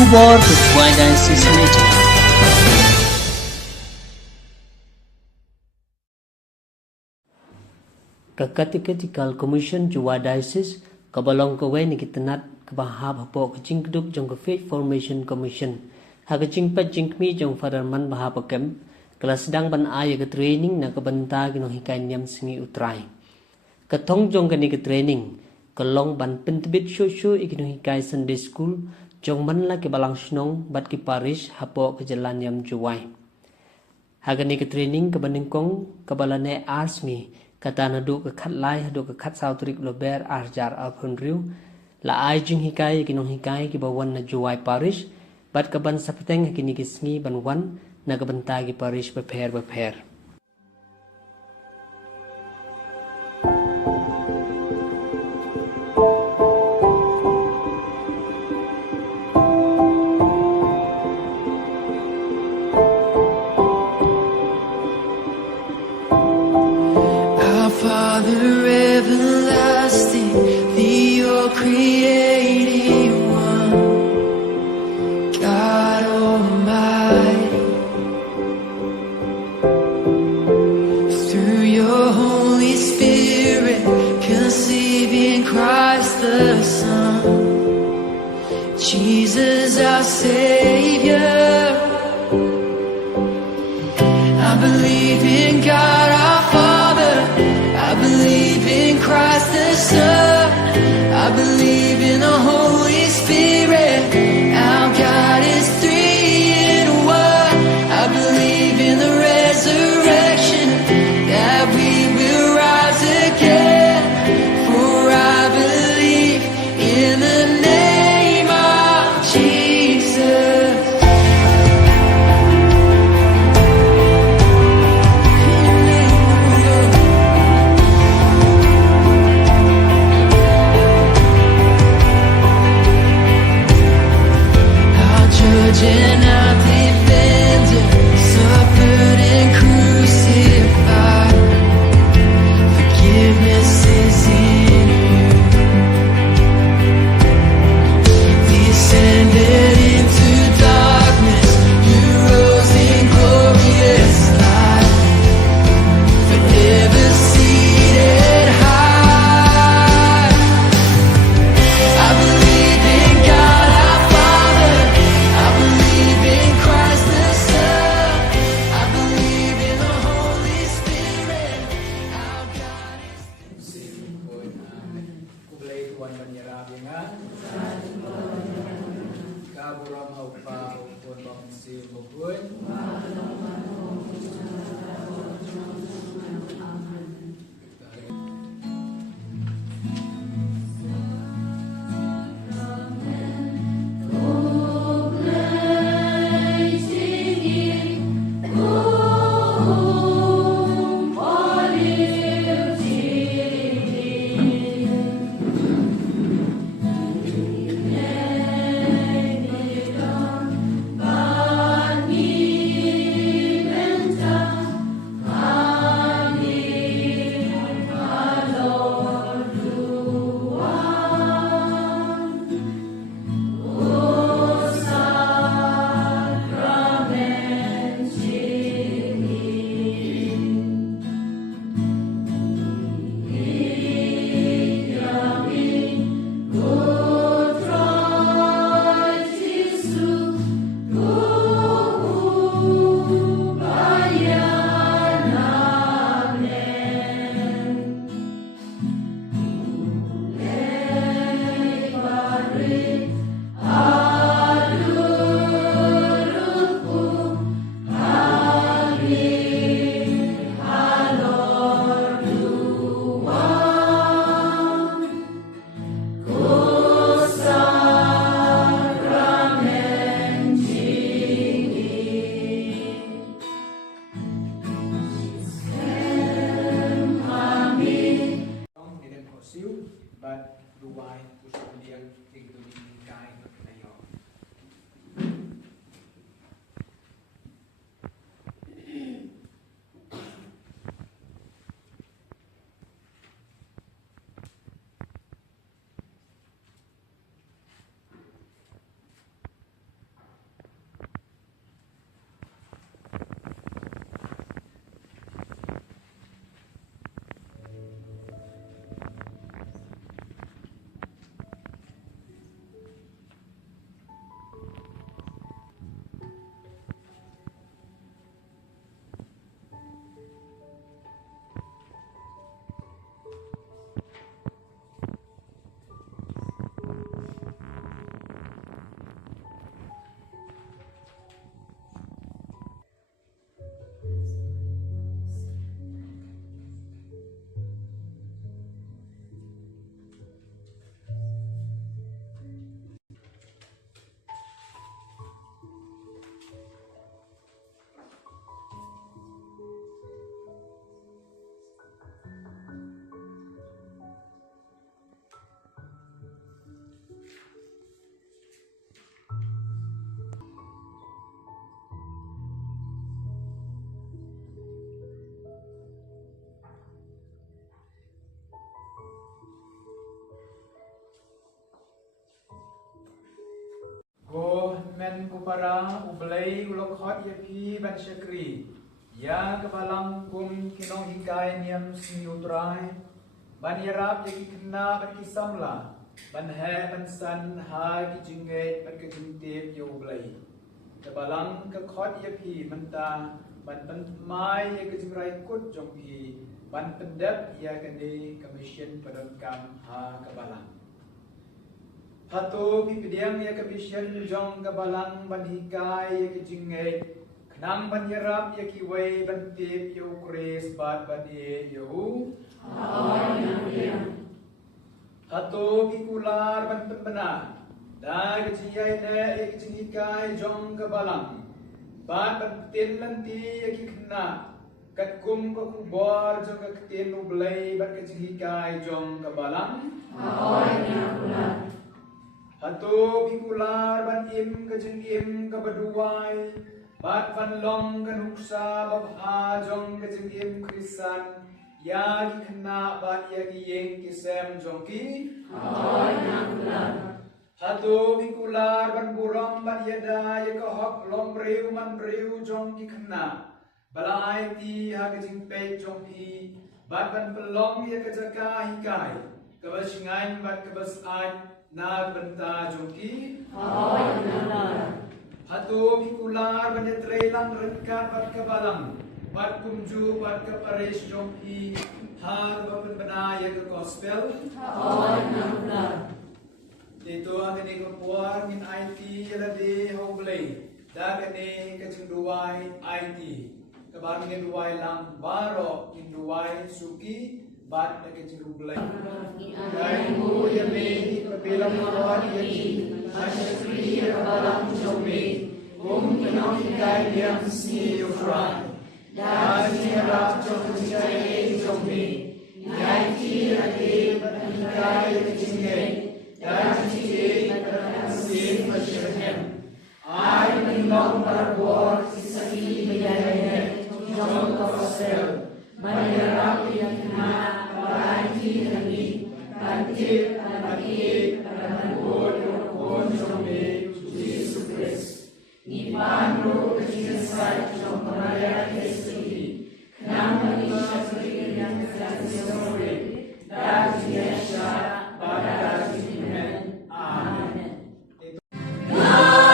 Hubor Ketua Diocese Meja. Ketika Commission Jua Diocese kabalong kawe ni kitanat kabahab hapo kacing keduk jong ke Faith Formation Commission ha kacing pat jingkmi jong Father Man bahab kem kelas sedang ban aya ke training na kabanta ginong hikay niam singi utray katong jong kani ke training kalong ban pentebit shosho ikinong hikay Sunday School jong man la ke balang snong bat ki parish hapo ke jalan yam juwai ha kani ke training kabaningkong kabalane arsmi kata nadu ke khat lai hadu ke khat sautrik lober arjar alphonriu la ai jing hikai kinong hikai ki bawan na juai parish bat kaban sapteng kini kisngi ban wan na kabanta ki parish beper Father everlasting, the all-creating one, God Almighty, through your Holy Spirit, conceiving Christ the Son, Jesus our Savior. I believe in God our Father, I believe in Christ the Son, I believe in the Holy Spirit, our God is three in one. I believe in the resurrection, that we will rise again, for I believe in the name of Jesus. And our defender suffered and crucified. Forgiveness is in you. Descended into darkness, you rose in glorious light, forever seated high. I believe in God our Father, I believe in Christ the Son, I believe in the Holy Spirit, our God is... Kublai Tuhan penyerahangan kaburam haupa upun bangsi mukun but duway usulian including kain na yun. Go men kupara ublay ulokhot yapi ban syakri ya kebalang kum kinong hikai niam sinutrai ban yarap yaki kena ban kisamla ban he ban san ha ki jinget ban ke jintip yo ublay kebalang ke khot yapi menta ban mai ya ke jingrai kut jongpi ban pendep ya kene commission padam ha kebalang Hatu pipidiyang ya kabisyan jong kabalang banhikai ya kijingay Kenang banyarap ya kiway bantip ya ukris bat badi ya Hatu pikular banpenbena Da kajiyay na ya kijingikai jong kabalang Bat bantin lanti ya kikna Katkum kakubor jong kakitin ublay bat kajingikai jong kabalang Hatu pikular ban im kajeng im kabaduai bat van long kanuksa babha jong kajeng im krisan ya kena bat ya yeng kisem jongki Hatu pikular ban buram ban yada ya kahok long riu man riu jong kena balai ti ha kajeng pe jongki bat ban pelong ya kajaka hikai kabasingain bat kabas ai na benta jongki Hatu pikular banyatrailang rengkat bat kabalang bat kumju bat kaparis jongki har bapen benaya ke gospel Dito ang kini kepuar min IT yalade hoblay da kini kecunduai IT kabar min duai lang baro min duai suki bat na kecunduai Dai mu yami kabilang mawat yaki asyakri kabalang jombi kinong hingay niyang si Ufran da sinirap jombi jombi Yaiti lagi hingay kecingay dan cici berhasil bersyukur. I menolong berbuat sisi menjadi jom kosel, menyerap yang kena bagi lagi, bangkit berbuat jombi Yesus Kristus. Dipandu kecintaan jom perayaan Kristi, kenapa disyukuri yang tersyukuri dan biasa pada Lord.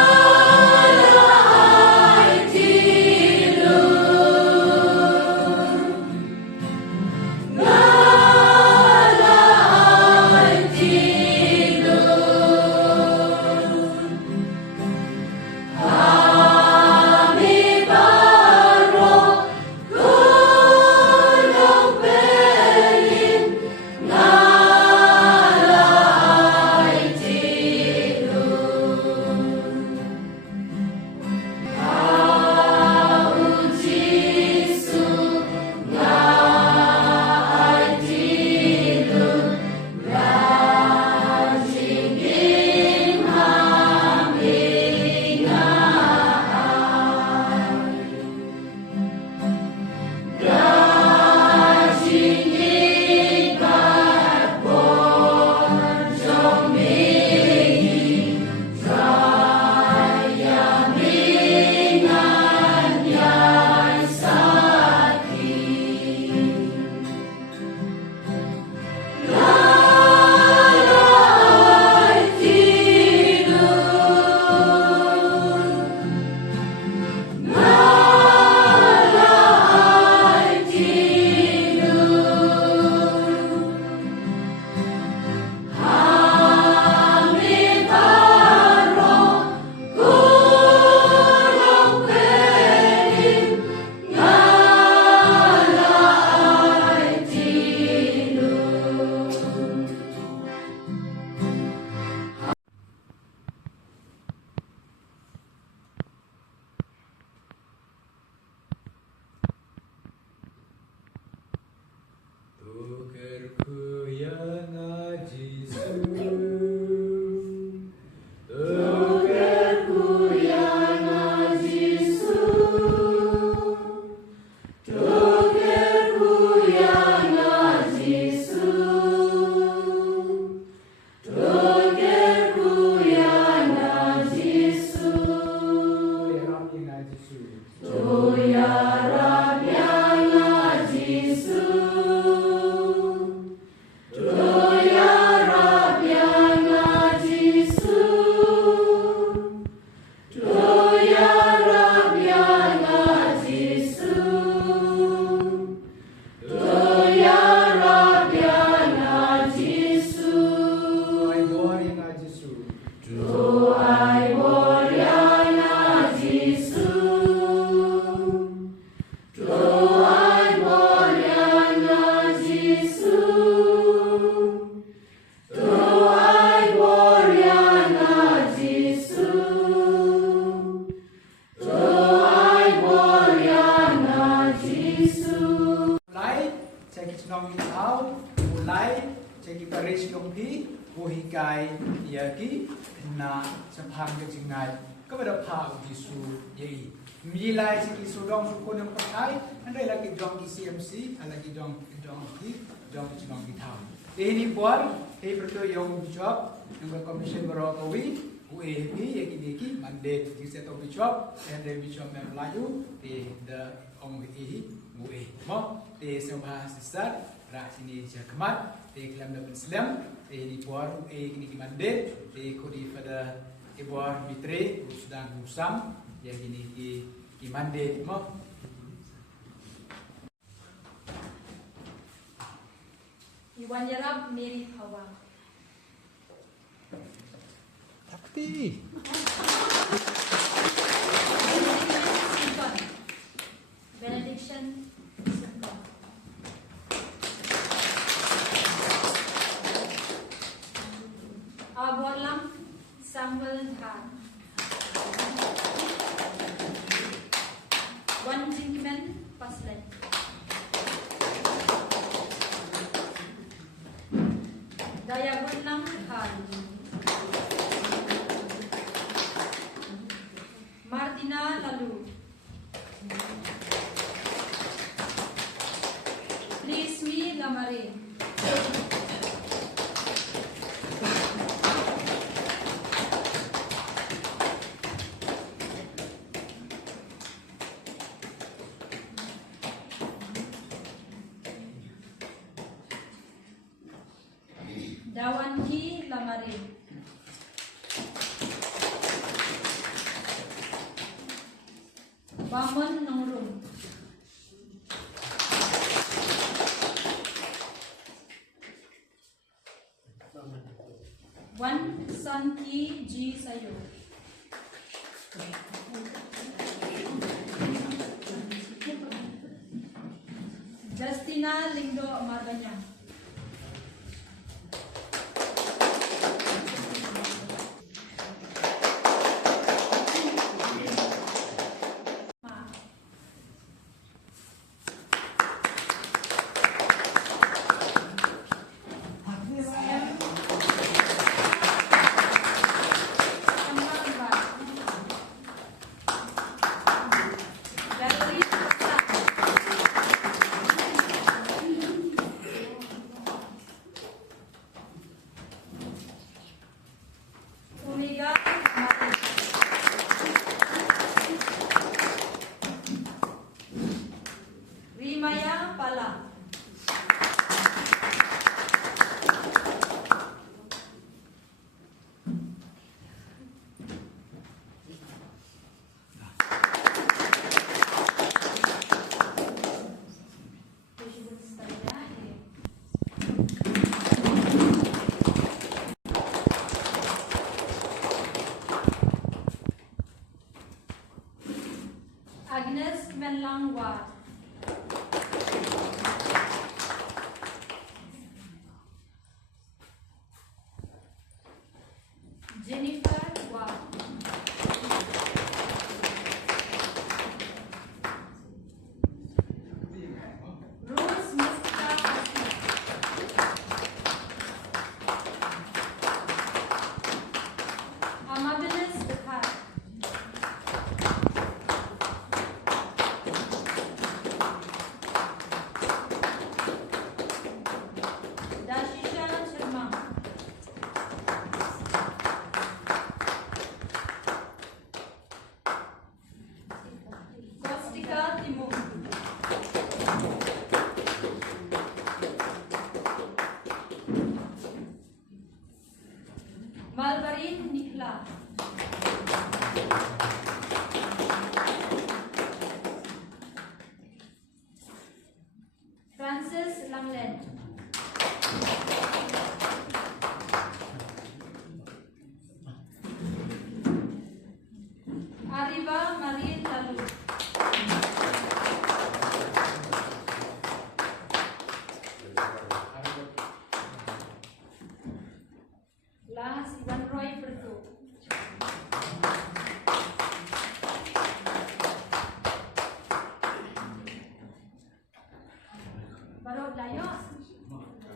mulai ceki paris longpi buhikai yaki na saphang kecingai kepada pa ujisu yei milai ceki sudong sukun yang pakai anda lagi dong ki CMC lagi dong ki dong ki tham ini buat betul yang job yang komisen berokawi UAP yaki deki mandate di seto job dan dari job yang Melayu di the OMI UA mo di semua sesat rak sini kemat di kelam dan Islam di buat UA kini mandate di kodi pada buat mitre sedang usam yang kini ki mandate mo Iwan Yarab Mary Hawa. Tapi Benediction Simpan. Abolam Samuel Dhan. Wan Jinkman Paslen. Dayagunam Khan. Martina Lalu. Lismi Lamare. Dawanki Lamare. Baman Nongrum. Wan Sanki G Sayo. Justina Lindo Mardanya. Rimaya Pala. Agnes Melangwar. Jennifer Wah. Rose Mustika Asif. Amabilis Dekat. Dashisha Sharma. Kostika Timur. Malvarin Nikla. Francis Langlen. Ariba Marie Lalu. Las Ivan Roy Pertu. Baru Layos.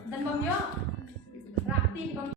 Dan bang yo, rakti bang